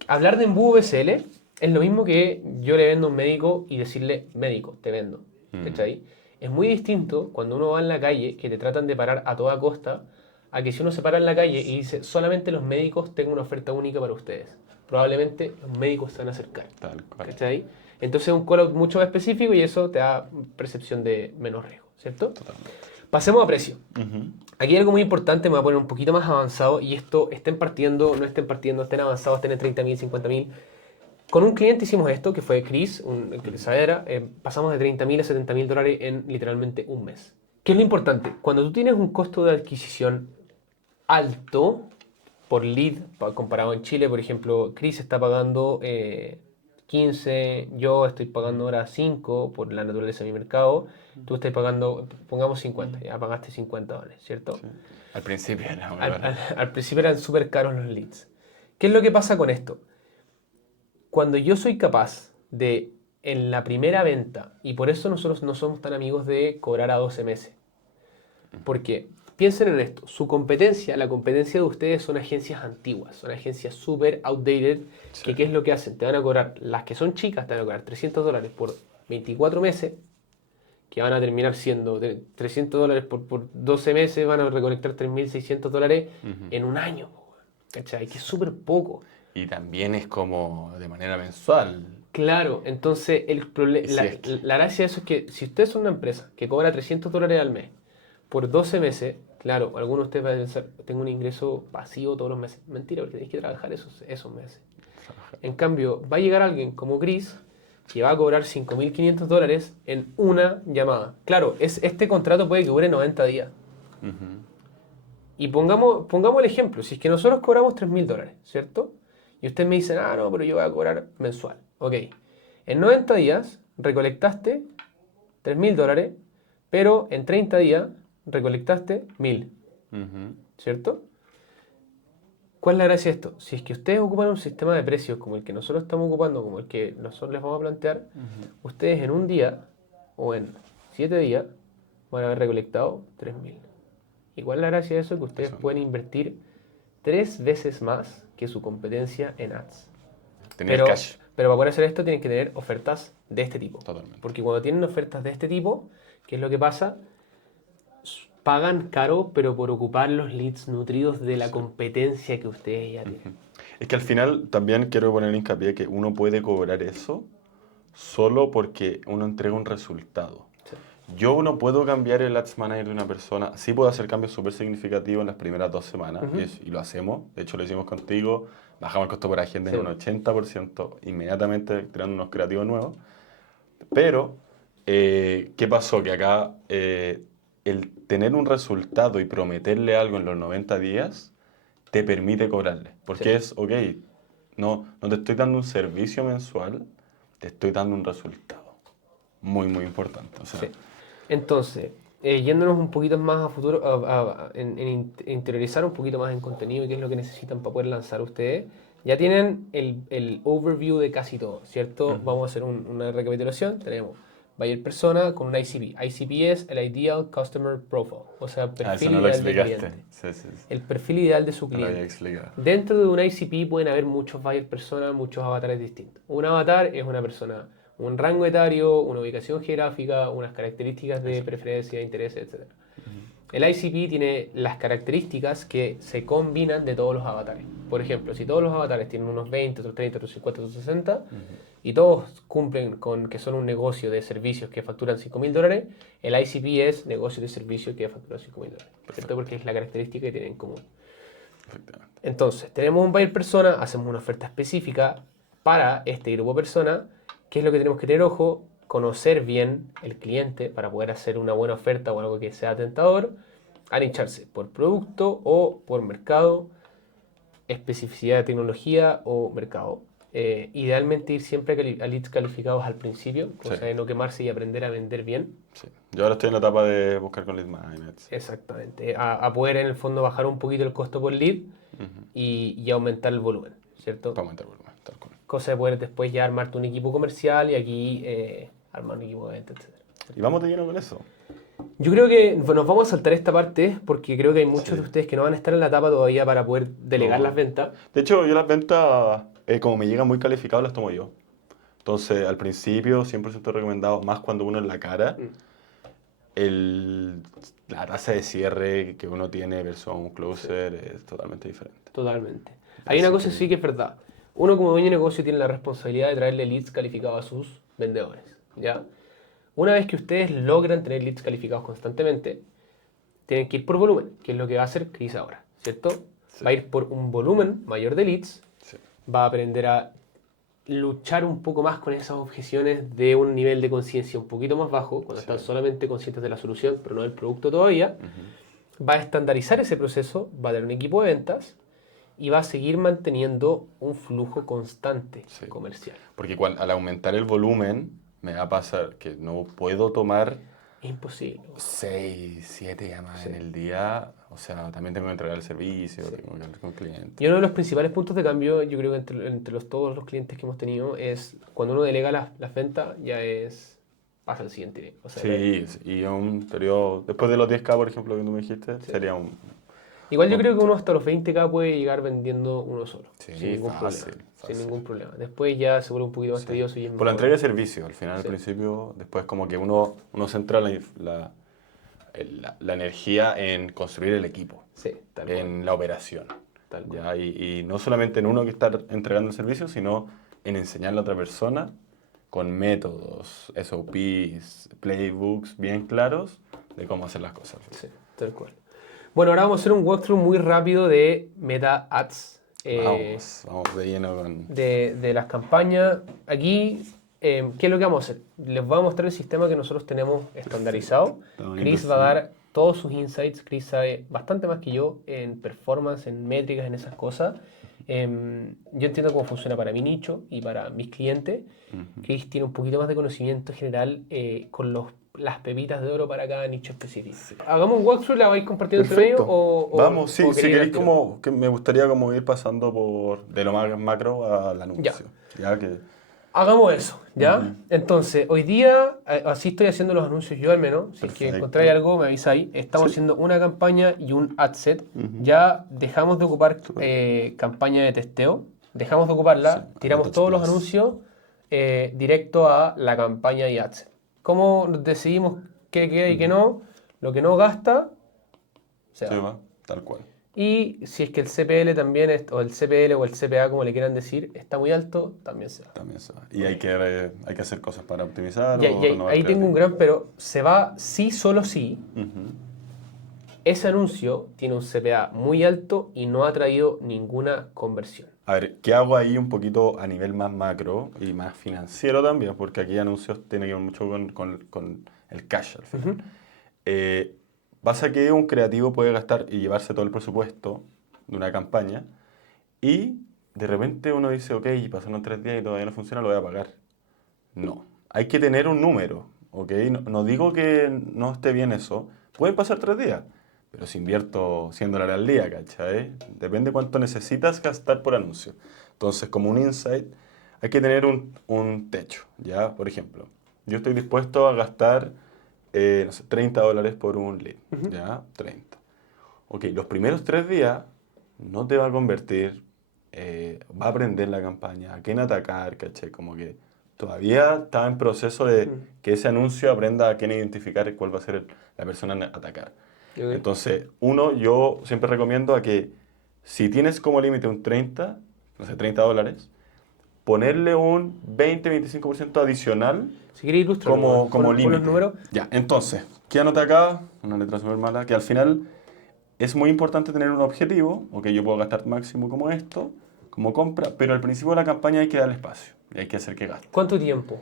Hablar de embudo BSL es lo mismo que yo le vendo a un médico y decirle, médico, te vendo. ¿Cachai? Es muy distinto cuando uno va en la calle, que te tratan de parar a toda costa, a que si uno se para en la calle y dice, solamente los médicos tengo una oferta única para ustedes. Probablemente los médicos se van a acercar. Tal cual. ¿Cachai? Entonces es un call-out mucho más específico y eso te da percepción de menos riesgo, ¿cierto? Totalmente. Pasemos a precio. Ujú. Aquí hay algo muy importante, me voy a poner un poquito más avanzado y esto estén partiendo, no estén partiendo, estén avanzados, estén en 30.000, 50.000. Con un cliente hicimos esto, que fue Chris, un Crisadera, pasamos de 30.000 a 70.000 dólares en literalmente un mes. ¿Qué es lo importante? Cuando tú tienes un costo de adquisición alto por lead, comparado en Chile, por ejemplo, Chris está pagando 15, yo estoy pagando ahora 5 por la naturaleza de mi mercado, tú estás pagando, pongamos 50, ya pagaste 50 dólares, ¿cierto? Sí. Al principio era muy Al, barato. al principio eran súper caros los leads. ¿Qué es lo que pasa con esto? Cuando yo soy capaz de, en la primera venta, y por eso nosotros no somos tan amigos de cobrar a 12 meses, porque piensen en esto, su competencia, la competencia de ustedes son agencias antiguas, son agencias súper outdated, que Sí. ¿qué es lo que hacen? Te van a cobrar, las que son chicas te van a cobrar 300 dólares por 24 meses, que van a terminar siendo 300 dólares por 12 meses, van a recolectar 3.600 dólares Ujú. en un año, ¿cachai? Que es súper poco. Y también es como de manera mensual. Claro, entonces Y si es que. la gracia de eso es que si usted es una empresa que cobra 300 dólares al mes por 12 meses, claro, algunos de ustedes van a pensar, tengo un ingreso pasivo todos los meses. Mentira, porque tenéis que trabajar esos meses. En cambio, va a llegar alguien como Chris que va a cobrar 5.500 dólares en una llamada. Claro, este contrato puede que dure 90 días. Ujú. Y pongamos el ejemplo, si es que nosotros cobramos 3.000 dólares, ¿cierto? Y usted me dice, ah, no, pero yo voy a cobrar mensual. Ok, en 90 días recolectaste 3.000 dólares, pero en 30 días recolectaste 1.000, Ujú. ¿cierto? ¿Cuál es la gracia de esto? Si es que ustedes ocupan un sistema de precios como el que nosotros estamos ocupando, como el que nosotros les vamos a plantear, Ujú. ustedes en un día o en 7 días van a haber recolectado 3.000. Igual la gracia de eso es que ustedes Eso. pueden invertir 3 veces más que su competencia en ads. Tenía el Pero, cash. pero para poder hacer esto tienen que tener ofertas de este tipo. Totalmente. Porque cuando tienen ofertas de este tipo, ¿qué es lo que pasa? Pagan caro, pero por ocupar los leads nutridos de la Sí. competencia que ustedes ya tienen. Es que al final también quiero poner hincapié que uno puede cobrar eso solo porque uno entrega un resultado. Sí. Yo no puedo cambiar el Ads Manager de una persona. Sí puedo hacer cambios súper significativos en las primeras 2 semanas Ujú. y lo hacemos. De hecho, lo hicimos contigo. Bajamos el costo por agenda Sí. en un 80%, inmediatamente creando unos creativos nuevos. Pero, ¿qué pasó? Que acá el tener un resultado y prometerle algo en los 90 días te permite cobrarle. Sí. Porque es, ok, no te estoy dando un servicio mensual, te estoy dando un resultado. Muy, muy importante. O sea, Sí. Entonces, yéndonos un poquito más a futuro, en interiorizar un poquito más en contenido y qué es lo que necesitan para poder lanzar ustedes, ya tienen el overview de casi todo, ¿cierto? Ujú. Vamos a hacer una recapitulación. Tenemos buyer persona con un ICP. ICP es el Ideal Customer Profile, o sea, Eso perfil no lo ideal de explicaste. cliente. Sí, sí, sí. El perfil ideal de su No lo había cliente. explicado. Dentro de un ICP pueden haber muchos buyer personas, muchos avatares distintos. Un avatar es una persona, un rango etario, una ubicación geográfica, unas características de Exacto. preferencia, intereses, etc. Ujú. El ICP tiene las características que se combinan de todos los avatares. Por ejemplo, si todos los avatares tienen unos 20, otros 30, otros 50, otros 60, y todos cumplen con que son un negocio de servicios que facturan 5.000 dólares, el ICP es negocio de servicios que facturan 5.000 dólares. ¿Cierto? Porque es la característica que tienen en común. Efectivamente. Entonces, tenemos un buyer persona, hacemos una oferta específica para este grupo persona. ¿Qué es lo que tenemos que tener ojo? Conocer bien el cliente para poder hacer una buena oferta o algo que sea tentador. Anicharse por producto o por mercado, especificidad de tecnología o mercado. Idealmente ir siempre a leads calificados al principio, cosa Sí, de no quemarse y aprender a vender bien. sí. Yo ahora estoy en la etapa de buscar con lead magnets. Exactamente. A poder en el fondo bajar un poquito el costo por lead Ujú. y aumentar el volumen, ¿cierto? Para aumentar el volumen, tal cual. Cosa de poder después ya armarte un equipo comercial y aquí armar un equipo de venta, etc. Y vamos de lleno con eso. Yo creo que nos vamos a saltar esta parte porque creo que hay muchos Sí. de ustedes que no van a estar en la etapa todavía para poder delegar No. las ventas. De hecho, yo las ventas, como me llegan muy calificadas, las tomo yo. Entonces, al principio, 100% recomendado, más cuando uno es la cara, la tasa de cierre que uno tiene versus un closer es totalmente diferente. Totalmente. Hay Así una cosa que- sí que es verdad. Uno como dueño de negocio tiene la responsabilidad de traerle leads calificados a sus vendedores, ¿ya? Una vez que ustedes logran tener leads calificados constantemente, tienen que ir por volumen, que es lo que va a hacer Chris ahora, ¿cierto? Sí. Va a ir por un volumen mayor de leads, Sí. va a aprender a luchar un poco más con esas objeciones de un nivel de conciencia un poquito más bajo, cuando Sí. están solamente conscientes de la solución, pero no del producto todavía. Ujú. Va a estandarizar ese proceso, va a tener un equipo de ventas y va a seguir manteniendo un flujo constante Sí. comercial. Porque al aumentar el volumen, me va a pasar que no puedo tomar Es imposible. 6, 7 llamadas Sí. en el día. O sea, también tengo que entregar el servicio, Sí. tengo que hablar con clientes. Y uno de los principales puntos de cambio, yo creo que entre todos los clientes que hemos tenido, es cuando uno delega las ventas, pasa al siguiente nivel. O sea, Sí, y un periodo, después de los 10K, por ejemplo, que tú me dijiste, Sí. sería un... igual yo creo que uno hasta los 20K puede llegar vendiendo uno solo, Sí, sin ningún fácil, problema. fácil. Sin ningún problema. Después ya se vuelve un poquito más Sí. tedioso y es Por la mejor. entrega de servicio, al final, Sí. al principio, después como que uno centra la energía en construir el equipo, Sí, tal cual. en la operación. Tal cual. ¿Ya? Y no solamente en uno que está entregando el servicio, sino en enseñarle a otra persona con métodos, SOPs, playbooks bien claros de cómo hacer las cosas. Sí, tal cual. Bueno, ahora vamos a hacer un walkthrough muy rápido de Meta Ads. Vamos de lleno con... De las campañas. Aquí, ¿qué es lo que vamos a hacer? Les voy a mostrar el sistema que nosotros tenemos estandarizado. Está bonito, Chris va a sí. dar todos sus insights. Chris sabe bastante más que yo en performance, en métricas, en esas cosas. Yo entiendo cómo funciona para mi nicho y para mis clientes. Chris tiene un poquito más de conocimiento general con las pepitas de oro para cada nicho específico. Hagamos un walkthrough, ¿la vais compartiendo entre medio? Vamos, sí, o si queréis ir al queréis tiro? como que me gustaría como ir pasando por de lo más macro al anuncio. Ya que Hagamos eso, ¿ya? Entonces, hoy día, así estoy haciendo los anuncios yo al menos. Si es que Perfecto. encontráis algo, me avisáis. Estamos Sí. haciendo una campaña y un ad set. Ya dejamos de ocupar campaña de testeo. Dejamos de ocuparla. Sí, tiramos Touch todos los Plus. anuncios directo a la campaña y ad set. ¿Cómo decidimos qué queda y qué no? Lo que no gasta, se Sí, va. va, tal cual. Y si es que el CPL también, o el CPL o el CPA, como le quieran decir, está muy alto, también se va. También se va. Y hay que hacer cosas para optimizar Y o renovar ahí tengo un creativo. gran pero. Se va sí, solo sí. Ujú. Ese anuncio tiene un CPA muy alto y no ha traído ninguna conversión. A ver, ¿qué hago ahí un poquito a nivel más macro y más financiero también? Porque aquí anuncios tienen que ver mucho con el cash al final. Pasa que un creativo puede gastar y llevarse todo el presupuesto de una campaña y de repente uno dice, ok, pasaron 3 días y todavía no funciona, lo voy a pagar. No, hay que tener un número, ¿ok? No digo que no esté bien eso, pueden pasar 3 días, pero si invierto $100 al día, ¿cachai? Depende cuánto necesitas gastar por anuncio. Entonces, como un insight, hay que tener un techo, ¿ya? Por ejemplo, yo estoy dispuesto a gastar, no sé, $30 por un lead, ¿ya? 30. Ok, los primeros 3 días no te va a convertir, va a aprender la campaña, a quién atacar, ¿cachai? Como que todavía está en proceso de que ese anuncio aprenda a quién identificar y cuál va a ser la persona a atacar. Ok. Entonces, yo siempre recomiendo a que si tienes como límite un 30, no sé, $30, ponerle un 20-25% adicional Si queréis ilustrarlo, como pon los límite. números. Ya, entonces, ¿qué anota acá? Una letra súper mala, que al final es muy importante tener un objetivo, ok, yo puedo gastar máximo como esto, como compra, pero al principio de la campaña hay que darle espacio y hay que hacer que gaste. ¿Cuánto tiempo?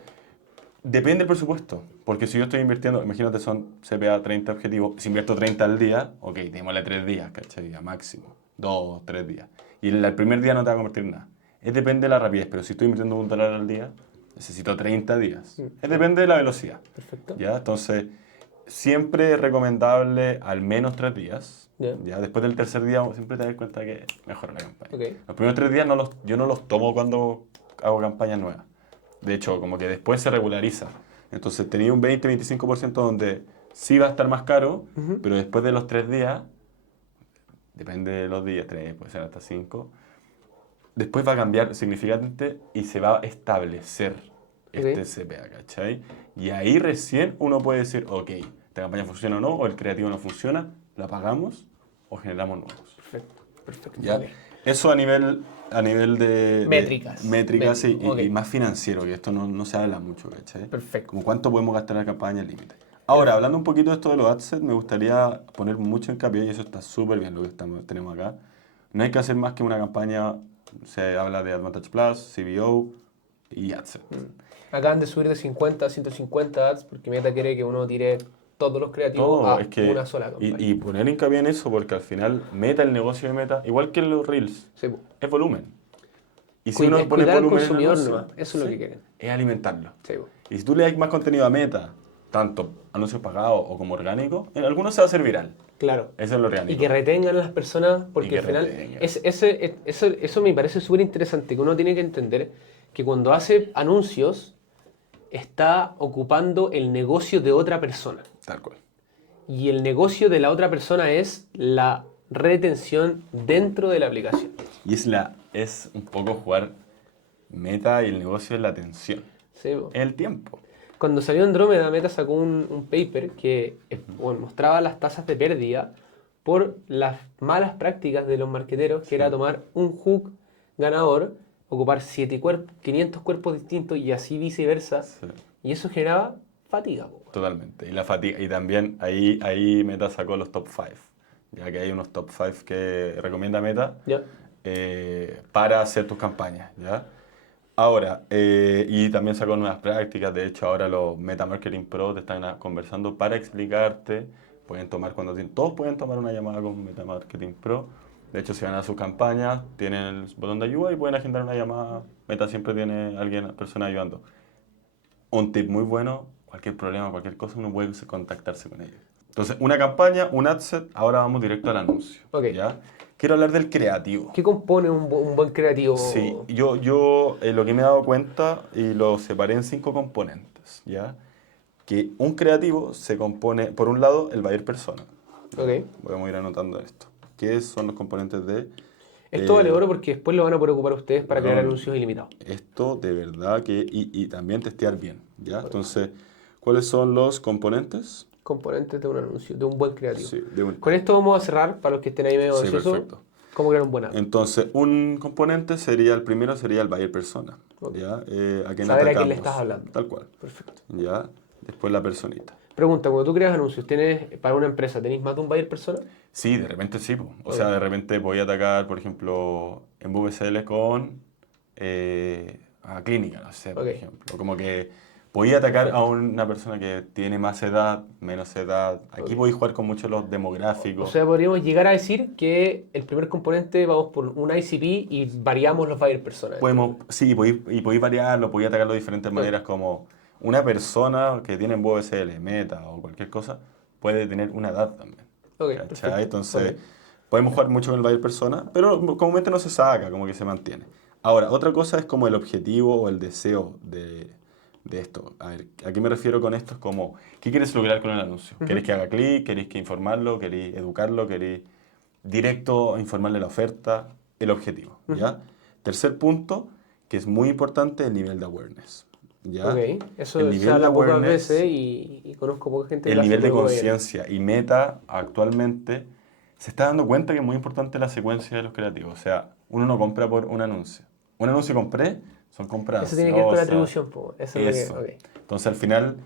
Depende del presupuesto, porque si yo estoy invirtiendo, imagínate son CPA 30 objetivos, si invierto 30 al día, ok, démosle 3 días, ¿cachai? A máximo, 2, 3 días. Y el primer día no te va a convertir en nada. Depende de la rapidez, pero si estoy invirtiendo $1 al día, necesito 30 días. Depende de la velocidad. Perfecto. ¿Ya? Entonces, siempre es recomendable al menos 3 días. Ya. ¿Ya? Después del tercer día siempre te das cuenta que mejora la campaña. Ok. Los primeros 3 días yo no los tomo cuando hago campañas nuevas. De hecho, como que después se regulariza. Entonces tenía un 20-25% donde sí va a estar más caro, pero después de los 3 días, depende de los días, 3, puede ser hasta 5, después va a cambiar significativamente y se va a establecer este CPA, ¿cachai? Y ahí recién uno puede decir, ok, esta campaña funciona o no, o el creativo no funciona, la apagamos o generamos nuevos. Perfecto. Perfecto. ¿Ya? Ok. Eso a nivel de Métricas. métricas y Ok. más financiero, que esto no se habla mucho, ¿cachai? Perfecto. Como cuánto podemos gastar en la campaña, el límite. Ahora, hablando un poquito de esto de los adsets, me gustaría poner mucho hincapié, y eso está súper bien lo que tenemos acá. No hay que hacer más que una campaña, se habla de Advantage Plus, CBO y adset. Acaban de subir de 50 a 150 ads porque Meta quiere que uno tire todos los creativos Todo, a es que, una sola campaña. y poner hincapié en eso, porque al final Meta, el negocio de Meta, igual que en los Reels, Sí, po. es volumen. Y si Es uno pone cuidar al volumen en el consumidor anuncio, nomás, eso es lo sí, que quieren. es alimentarlo. Sí, po. Y si tú le das más contenido a Meta, tanto anuncios pagados o como orgánicos, en algunos se va a hacer viral. Claro. Eso es lo orgánico. Y que retengan a las personas, Y porque que al final retengan. eso me parece súper interesante, que uno tiene que entender que cuando hace anuncios está ocupando el negocio de otra persona. Tal cual. Y el negocio de la otra persona es la retención dentro de la aplicación. Y es un poco jugar Meta y el negocio es la atención. Sí, po. Es el tiempo. Cuando salió Andrómeda, Meta sacó un paper que bueno, mostraba las tasas de pérdida por las malas prácticas de los marqueteros, que era tomar un hook ganador, ocupar 500 cuerpos distintos y así viceversa. Sí, Y eso generaba fatiga, po. totalmente. Y la fatiga. Y también ahí Meta sacó los top 5. Ya que hay unos top 5 que recomienda Meta ¿Ya? para hacer tus campañas. ¿Ya? Ahora, y también sacó nuevas prácticas. De hecho, ahora los Meta Marketing Pro te están conversando para explicarte. Todos pueden tomar una llamada con Meta Marketing Pro. De hecho, si van a sus campañas, tienen el botón de ayuda y pueden agendar una llamada. Meta siempre tiene persona ayudando. Un tip muy bueno, cualquier problema, cualquier cosa, uno puede contactarse con ellos. Entonces, una campaña, un adset, ahora vamos directo al anuncio. Ok. ¿Ya? Quiero hablar del creativo. ¿Qué compone un buen creativo? Sí, yo lo que me he dado cuenta y lo separé en 5 componentes, ¿ya? Que un creativo se compone, por un lado, el buyer persona. Ok. Vamos a ir anotando esto. ¿Qué son los componentes de...? Esto vale oro porque después lo van a poder ocupar ustedes para crear no, anuncios ilimitados. Esto de verdad que... Y también testear bien, ¿ya? Entonces, ¿cuáles son los componentes? Componentes de un anuncio, de un buen creativo. Sí, Con esto vamos a cerrar, para los que estén ahí medio Sí, ansiosos, perfecto. cómo crear un buen ad. Entonces, un componente sería, el primero sería el buyer persona, Ok. ¿ya? ¿A quién Saber a quién atacamos? le estás hablando. Tal cual, Perfecto. ¿ya? Después la personita. Pregunta, cuando tú creas anuncios, para una empresa, ¿tenéis más de un buyer persona? Sí, de repente sí, po. O Ok. sea, de repente voy a atacar, por ejemplo, en VSL con a clínica, no sé, por Ok. ejemplo. Como que voy a atacar a una persona que tiene más edad, menos edad. Aquí voy a jugar con mucho los O demográficos. sea, podríamos llegar a decir que el primer componente vamos por un ICP y variamos los buyer personas. Sí, podéis variarlo, podéis atacarlo de diferentes maneras, como una persona que tiene en VSL, Meta o cualquier cosa, puede tener una edad también. Ok, ¿Cachai? perfecto. Entonces, Ok. podemos jugar mucho con el buyer persona, pero comúnmente no se saca, como que se mantiene. Ahora, otra cosa es como el objetivo o el deseo de esto. A ver, ¿a qué me refiero con esto? Es como, ¿qué quieres lograr con el anuncio? ¿Quieres que haga clic? ¿Queréis que informarlo? ¿Queréis educarlo? ¿Queréis directo informarle la oferta? El objetivo, ¿ya? Tercer punto, que es muy importante, el nivel de awareness. ¿Ya? Ok, eso El se nivel de habla pocas awareness, veces y conozco poca gente que el lo hace nivel de muy bien. conciencia. Y Meta actualmente se está dando cuenta que es muy importante la secuencia de los creativos. O sea, uno no compra por un anuncio. Un anuncio que compré, son compras Eso tiene que ver con la ansiosas. atribución, po. Eso es lo que... ok. Entonces, al final,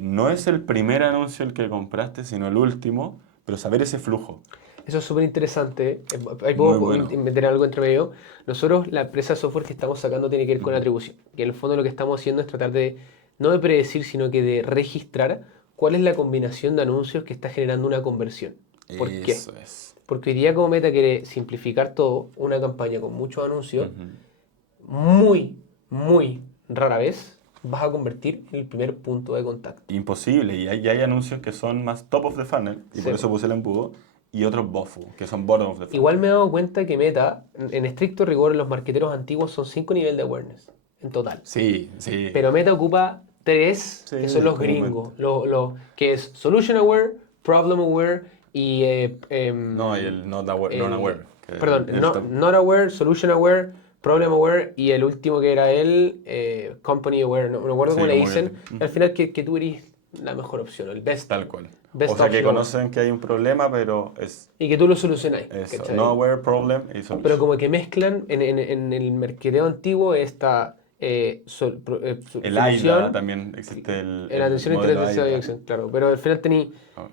no es el primer anuncio el que compraste, sino el último, pero saber ese flujo. Eso es súper interesante. Ahí Muy puedo bueno. meter algo entre medio. Nosotros, la empresa de software que estamos sacando tiene que ver con la atribución. Que en el fondo lo que estamos haciendo es tratar de, no de predecir, sino que de registrar cuál es la combinación de anuncios que está generando una conversión. ¿Por qué? Eso es. Porque hoy día como Meta quiere simplificar todo, una campaña con muchos anuncios, Ujú. muy rara vez vas a convertir en el primer punto de contacto. Imposible. Y hay anuncios que son más top of the funnel, y Sí. por eso puse el embudo, y otros BOFU, que son bottom of the funnel. Igual me he dado cuenta que Meta, en estricto rigor, los marqueteros antiguos son 5 niveles de awareness en total. Sí, sí. Pero Meta ocupa 3, Sí, que son los comúnmente. gringos. Que es Solution Aware, Problem Aware y... No, y el not aware, el- non-aware. Perdón, el no, top. Not Aware, Solution Aware, Problem Aware y el último que era Company Aware. No me acuerdo Sí, cómo le como que- dicen. Al final que tú eres la mejor opción, el best. Tal cual. Best O sea, que option. conocen que hay un problema, pero es Y que tú lo solucionáis. eso. ¿cachai? No aware, problem y solution. Pero como que mezclan en el mercadeo antiguo El AIDA también existe la atención modelo interés de AIDA. acción, claro. Pero al final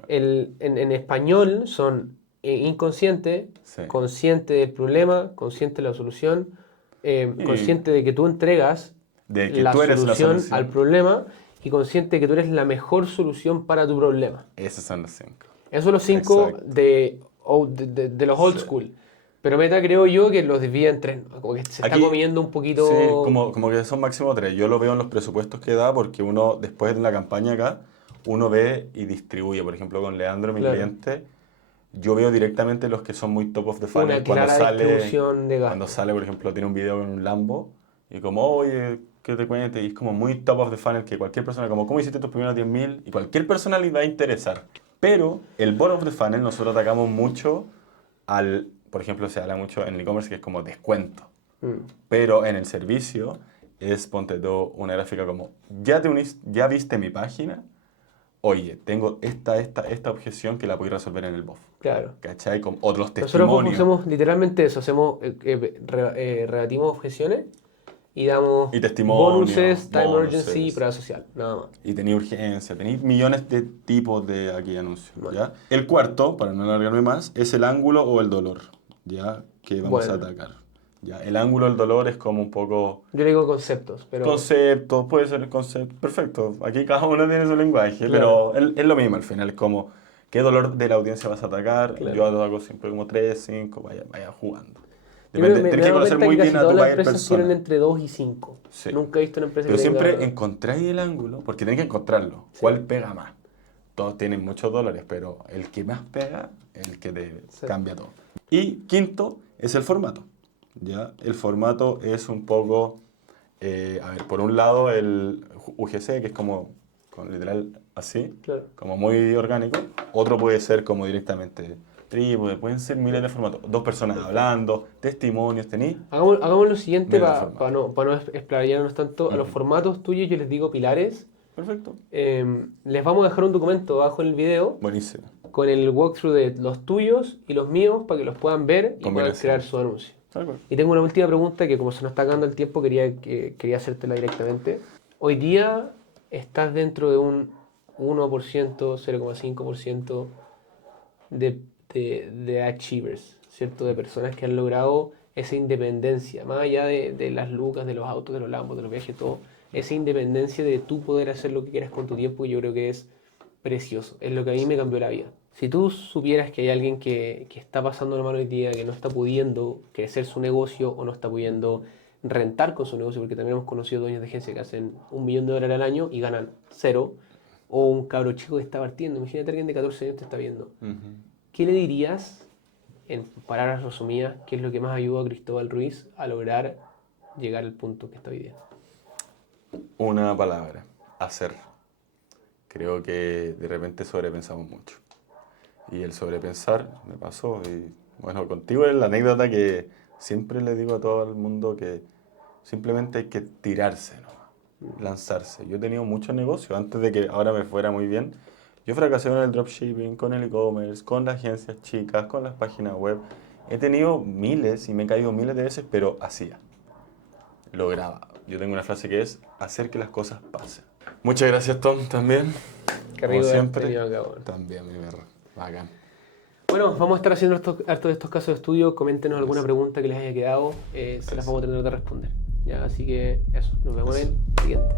en español son inconsciente, Sí. consciente del problema, consciente de la solución, Y consciente de que tú entregas de que la tú eres la solución solución. al problema y consciente de que tú eres la mejor solución para tu problema. Esos son los 5. Esos son los 5 Exacto. de los old Sí. school. Pero Meta creo yo que los divide en 3, ¿no? Como que se está Aquí, comiendo un poquito... sí, como que son máximo 3. Yo lo veo en los presupuestos que da porque uno, después de la campaña acá, uno ve y distribuye. Por ejemplo, con Leandro, mi Claro. cliente, yo veo directamente los que son muy top of the funnel. Una clara distribución de Cuando gasto. sale, por ejemplo, tiene un video con un Lambo y como, oye, ¿qué te cuente? Y es como muy top of the funnel que cualquier persona, como, ¿cómo hiciste tus primeros 10.000? Y cualquier persona le va a interesar. Pero el bottom of the funnel nosotros atacamos mucho por ejemplo, se habla mucho en el e-commerce que es como descuento. Pero en el servicio es, ponte tú, una gráfica como, ya viste mi página, oye, tengo esta objeción que la puedes resolver en el BOF. Claro. ¿Cachai? Con otros Nosotros testimonios. hacemos literalmente eso, rebatimos objeciones y damos Y testimonios, bonuses, time bonuses. urgency y prueba social, nada más. Y tenía urgencia, tenía millones de tipos de aquí anuncios, ¿ya? El cuarto, para no alargarme más, es el ángulo o el dolor, ¿ya? Que vamos a atacar. ¿Ya? El ángulo del dolor es como un poco... Yo le digo conceptos, pero... Conceptos, puede ser el concepto, perfecto. Aquí cada uno tiene su lenguaje, Claro. pero es lo mismo al final, es como qué dolor de la audiencia vas a atacar. Claro. Yo hago siempre como 3, 5, vaya jugando. Yo creo Depende, me tienes que he dado conocer cuenta muy que bien casi a tu todas las buyer empresas tienen persona. entre 2 y 5. Sí. Nunca he visto una empresa Pero que siempre tenga... encontráis el ángulo, porque tienes que encontrarlo. Sí. ¿Cuál pega más? Todos tienen muchos dólares, pero el que más pega es el que te cambia todo. Y quinto es el formato. ¿Ya? El formato es un poco, a ver, por un lado el UGC, que es como literal así, Claro. como muy orgánico. Otro puede ser como directamente trípode, pueden ser miles de formatos. 2 personas hablando, testimonios, tenéis. Hagamos lo siguiente Miles de para no explayarnos tanto. A los formatos tuyos yo les digo pilares. Perfecto. Les vamos a dejar un documento abajo en el video Buenísimo. con el walkthrough de los tuyos y los míos para que los puedan ver y puedan Combinación. crear su anuncio. Tal cual. Y tengo una última pregunta que como se nos está acabando el tiempo quería hacértela directamente. Hoy día estás dentro de un 1%, 0,5% de achievers, ¿cierto? De personas que han logrado esa independencia, más allá de las lucas, de los autos, de los Lambos, de los viajes, todo, esa independencia de tú poder hacer lo que quieras con tu tiempo, yo creo que es precioso, es lo que a mí me cambió la vida. Si tú supieras que hay alguien que está pasando la mano hoy día, que no está pudiendo crecer su negocio o no está pudiendo rentar con su negocio, porque también hemos conocido dueños de agencia que hacen $1 millón al año y ganan 0, o un cabro chico que está partiendo, imagínate alguien de 14 años te está viendo. ¿Qué le dirías, en palabras resumidas, qué es lo que más ayudó a Cristóbal Ruiz a lograr llegar al punto que está hoy día? Una palabra, hacer. Creo que de repente sobrepensamos mucho. Y el sobrepensar me pasó. Y bueno, contigo es la anécdota que siempre le digo a todo el mundo que simplemente hay que tirarse, ¿no? Lanzarse. Yo he tenido muchos negocios antes de que ahora me fuera muy bien. Yo fracasé en el dropshipping, con el e-commerce, con las agencias chicas, con las páginas web. He tenido miles y me he caído miles de veces, pero hacía. Lograba. Yo tengo una frase que es hacer que las cosas pasen. Muchas gracias, Tom, también. Qué Como rico siempre. tenido acá, bueno. También, mi perro. Bacán. Bueno, vamos a estar haciendo harto de estos casos de estudio. Coméntenos alguna pregunta que les haya quedado. Se las vamos a tratar de responder. Ya, así que eso. Nos vemos en el siguiente.